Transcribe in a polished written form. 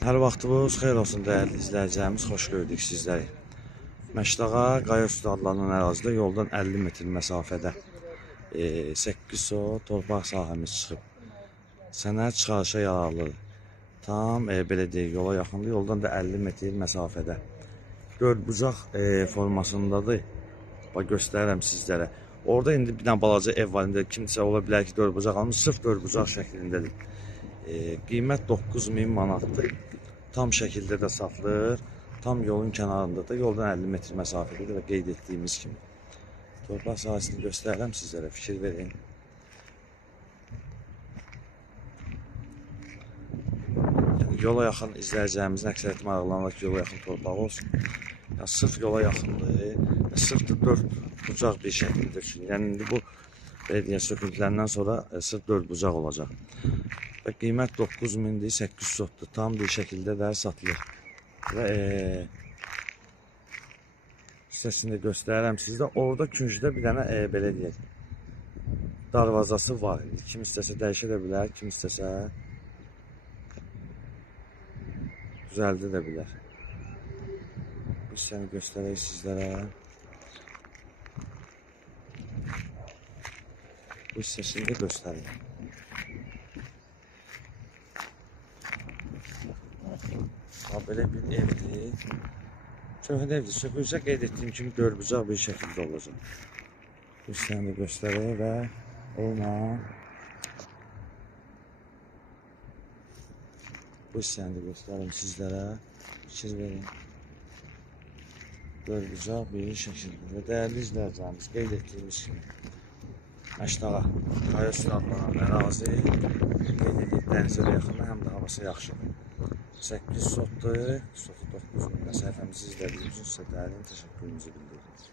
Hər vaxtınız xeyir olsun dəyərli izləyicilərimiz, xoş gördük sizləri. Məşdağa Qayaüstü adlanan ərazidə yoldan 50 metr məsafədə 8 sot torpaq sahəmiz çıxıb. Sənəd çıxarışa yararlıdır. Tam belə deyək, yola yaxındır, yoldan da 50 metr məsafədə. Dördbucaq formasındadır. Bax, göstərirəm sizlərə. Orada indi bir dənə balaca ev var, indi kimsə ola bilər ki, dördbucaq almış, sırf dördbucaq şəklindədir. Qiymət 9000 manatdır. Tam şəkildə də satılır. Tam yolun kənarında da, yoldan 50 metr məsafədə və qeyd etdiyimiz kimi. Torpaq sahəsini göstərirəm sizlərə, fikir verin. Yəni, yola yaxın izləyəcəyimizin əksəriyyət maraqlanır ki, yola yaxın torpaq olsun. Yəni, sırf yola yaxındır və sırf da 4 bucaq bir şəkildə üçün. Yəni, indi bu söküntülərindən sonra sırf 4 bucaq olacaq. Və qiymət 9000-dir, 800 sotdur. Tam bir şəkildə də satılır. Və hissəsini də göstərirəm sizdə. Orada küncdə bir dənə belə deyək, darvazası var. Kim istəsə dəyişə də bilər, kim istəsə düzəldə də bilər. Bu hissəni göstərək sizlərə. Bu hissəsini də göstərək. Belə bir evdir. Köhnə evdir. Sökülsə qeyd etdiyim kimi dördbucaq bir şəkildə olacaq. Bu hissəni göstərək və eynən bu hissəni də göstərim sizlərə. Fikir verin. Dördbucaq bir şəkildə. Və dəyərli izləyicilərimiz, qeyd etdiyimiz kimi Məşdağa Qayaüstü adlanan ərazi qeyd edib dənizə yaxında, həm də havası yaxşıdır. 8 sotdur, sotu 9000 səhifəmizi izlədiyiniz üçün sizə dəyərli təşəkkürümüzü bildiririk.